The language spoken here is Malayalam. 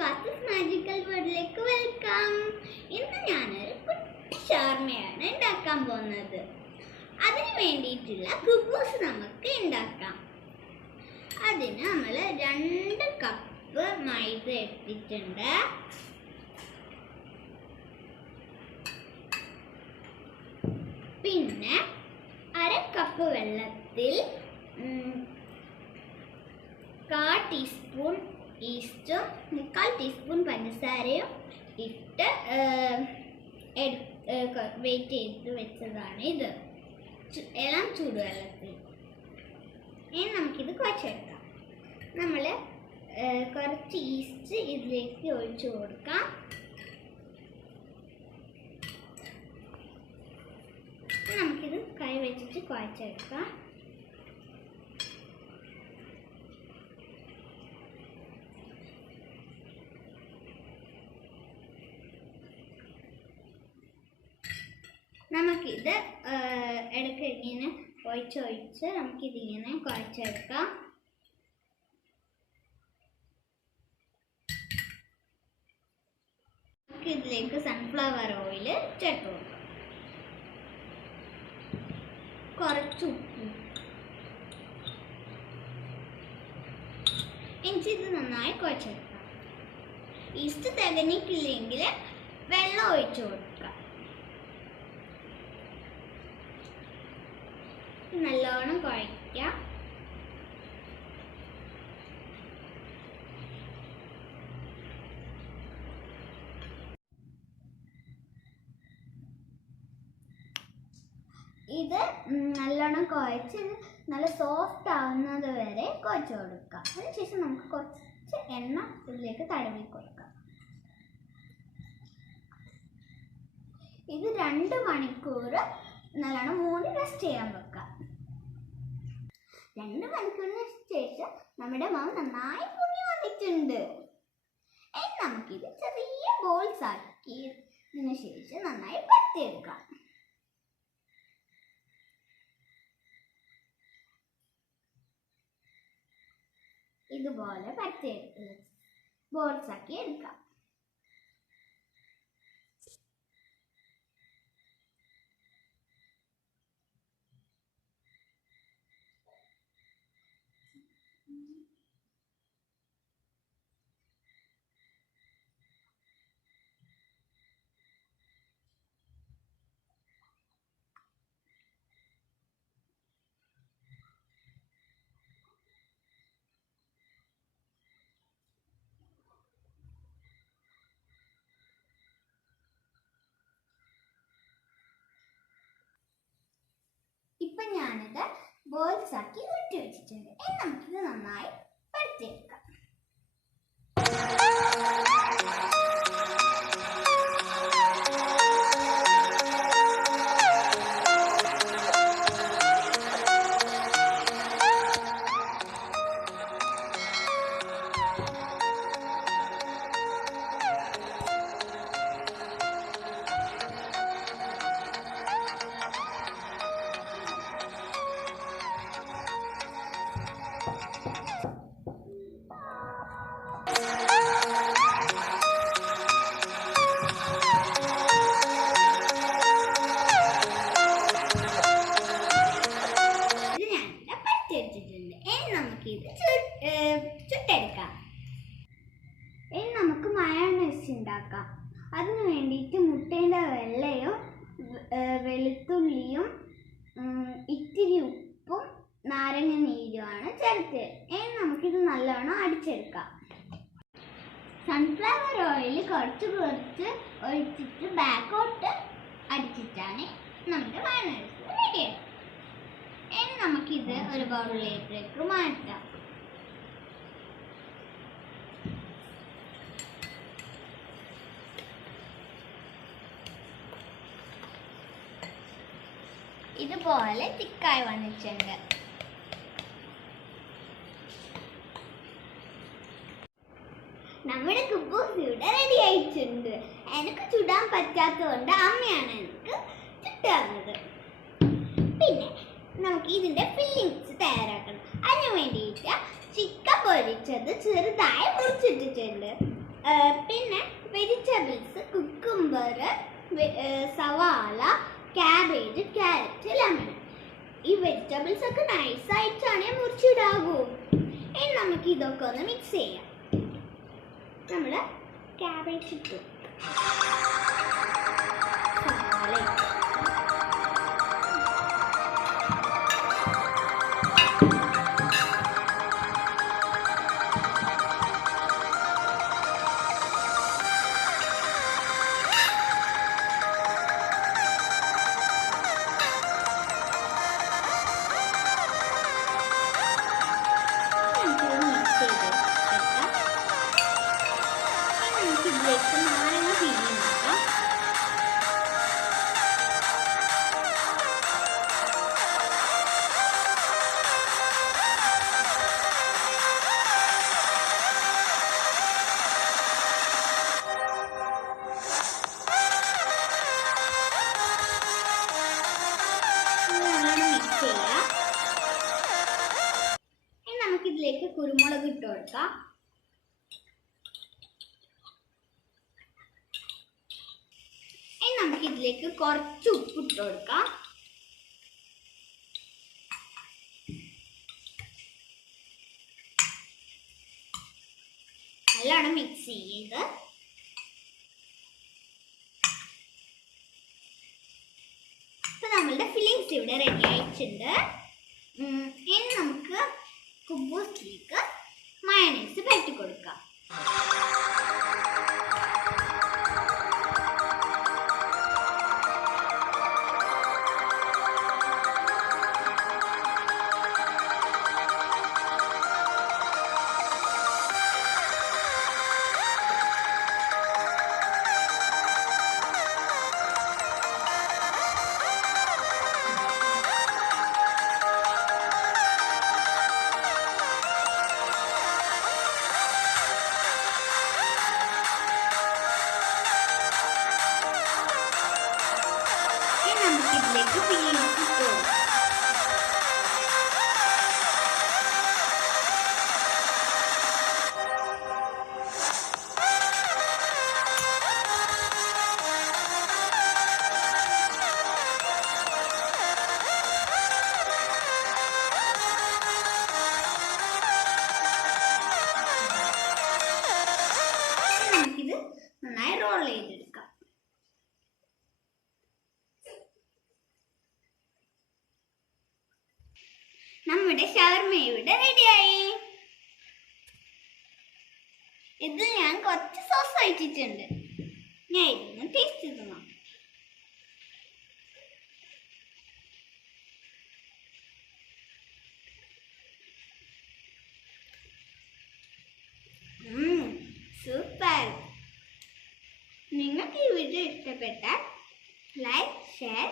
കാത്തസ് മാജിക്കൽ വേൾഡിലേക്ക് വെൽക്കം. ഇന്ന് ഞാനൊരു കുട്ടി ഷവർമയാണ് ഉണ്ടാക്കാൻ പോകുന്നത്. അതിന് വേണ്ടിയിട്ടുള്ള കുബൂസ് നമുക്ക് ഉണ്ടാക്കാം. അതിന് നമ്മൾ 2 കപ്പ് മൈദ എടുത്തിട്ടുണ്ട്. പിന്നെ 1/2 കപ്പ് വെള്ളത്തിൽ 1/4 ടീസ്പൂൺ ഈസ്റ്റും 1/4 ടീസ്പൂൺ പഞ്ചസാരയും ഇട്ട് വെയിറ്റ് ചെയ്ത് വെച്ചതാണ് ഇത് ഇളം ചൂടുവെള്ളത്തിൽ. ഇനി നമുക്കിത് കുഴച്ചെടുക്കാം. നമ്മൾ കുറച്ച് ഈസ്റ്റ് ഇതിലേക്ക് ഒഴിച്ചു കൊടുക്കാം. നമുക്കിത് കൈ വെച്ചിട്ട് കുഴച്ചെടുക്കാം. നമുക്കിത് ഇടയ്ക്ക് ഇങ്ങനെ ഒഴിച്ചൊഴിച്ച് നമുക്കിതിങ്ങനെ കുഴച്ചെടുക്കാം. നമുക്കിതിലേക്ക് സൺഫ്ലവർ ഓയിൽ ചേർത്ത് കൊടുക്കാം. കുറച്ച് ഉപ്പ്. ഇത് നന്നായി കുഴച്ചെടുക്കാം. ഈസ്റ്റ് തികഞ്ഞിട്ടില്ലെങ്കിൽ വെള്ളം ഒഴിച്ചു കൊടുക്കാം. നല്ലോണം കുഴയ്ക്കാം. ഇത് നല്ലോണം കുഴച്ച് നല്ല സോഫ്റ്റ് ആവുന്നത് വരെ കുഴച്ച് കൊടുക്കാം. അതിനുശേഷം നമുക്ക് കുറച്ച് എണ്ണ ഇതിലേക്ക് തടവി കൊടുക്കാം. ഇത് 2 മണിക്കൂർ നല്ലോണം മൂടി റെസ്റ്റ് ചെയ്യാൻ വെക്കാം. 2 മണിക്കൂറിന് ശേഷം നമ്മുടെ മാവ് നന്നായി പൊങ്ങി വന്നിട്ടുണ്ട്. നമുക്കിത് ചെറിയ ബോൾസ് ആക്കിയതിനു ശേഷം നന്നായി പരത്തിയെടുക്കാം. ഇതുപോലെ പരത്തിയെടുത്ത് ബോൾസ് ആക്കി എടുക്കാം. ഇപ്പം ഞാനിത് ബോൾസ് ആക്കി ഉരുട്ടി വെച്ചിട്ടുണ്ട്. നമുക്കിത് നന്നായി പരത്തിയെടുക്കാം. ചുട്ടെടുക്കാം. ഇനി നമുക്ക് മയോണൈസ് ഉണ്ടാക്കാം. അതിന് വേണ്ടിയിട്ട് മുട്ടയുടെ വെള്ളയും വെളുത്തുള്ളിയും ഇത്തിരി ഉപ്പും നാരങ്ങ നീരുമാണ് ചേർത്ത്. ഇനി നമുക്കിത് നല്ലോണം അടിച്ചെടുക്കാം. സൺഫ്ലവർ ഓയിൽ കുറച്ച് ഒഴിച്ചിട്ട് ബാക്കോട്ട് അടിച്ചിട്ടാണ് നമ്മുടെ മയോണൈസ് റെഡിയായി. ഇനി നമുക്കിത് ഒരു ബൗളിലേക്ക് മാറ്റാം. ഇതുപോലെ തിക്കായി വന്നിട്ടുണ്ട്. നമ്മുടെ കുബൂസ് ഇവിടെ റെഡി ആയിട്ടുണ്ട്. എനിക്ക് ചുടാൻ പറ്റാത്തതുകൊണ്ട് അമ്മയാണ് എനിക്ക് ചുട്ടുതന്നത്. പിന്നെ നമുക്ക് ഇതിന്റെ ഫില്ലിങ്സ് തയ്യാറാക്കണം. അതിന് വേണ്ടിയിട്ട് ചിക്കൻ പൊരിച്ചത് ചെറുതായി മുറിച്ചിട്ടിട്ടുണ്ട്. പിന്നെ വെജിറ്റബിൾസ് കുക്കുംബർ, സവാള, ക്യാബേജ്, ക്യാരറ്റ്, ലെമൺ. ഈ വെജിറ്റബിൾസ് ഒക്കെ നൈസായിട്ടാണ് മുറിച്ചിടാകൂ. ഇനി നമുക്ക് ഇതൊക്കെ ഒന്ന് മിക്സ് ചെയ്യാം. നമ്മൾ ക്യാബേജ് ഇട്ടു, സവാള ഇട്ടു, ഇതിലേക്ക് നാരങ്ങ പിഴിഞ്ഞിടാം. മിക്സ് ചെയ്യാം. ഇനി നമുക്കിതിലേക്ക് കുരുമുളക് ഇട്ട് കൊടുക്കാം. നമുക്കിതിലേക്ക് കുറച്ച് ഉപ്പ് ഇട്ട് കൊടുക്കാം. നല്ലോണം മിക്സ് ചെയ്ത് ഇപ്പൊ നമ്മളുടെ ഫില്ലിങ്സ് ഇവിടെ റെഡി ആയിട്ടുണ്ട്. ഇനി നമുക്ക് കുബൂസിലേക്ക് മയോണൈസ് പരട്ടി കൊടുക്കാം. ഇതിലേക്ക് ഫില്ലിങ്സ് ഇട്ട് കൊടുക്കാം. നമുക്കിത് നന്നായി റോൾ ചെയ്തെടുക്കാം. നമ്മുടെ ഷവർമ ഇവിടെ റെഡിയായി. ഇത് ഞാൻ കുറച്ച് സോസ് ഒഴിച്ചിട്ടുണ്ട്. ഞാൻ ഇതൊന്ന് ടേസ്റ്റ് ചെയ്ത് നോക്കാം. സൂപ്പർ. നിങ്ങൾക്ക് ഈ വീഡിയോ ഇഷ്ടപ്പെട്ടാൽ ലൈക്ക്, ഷെയർ,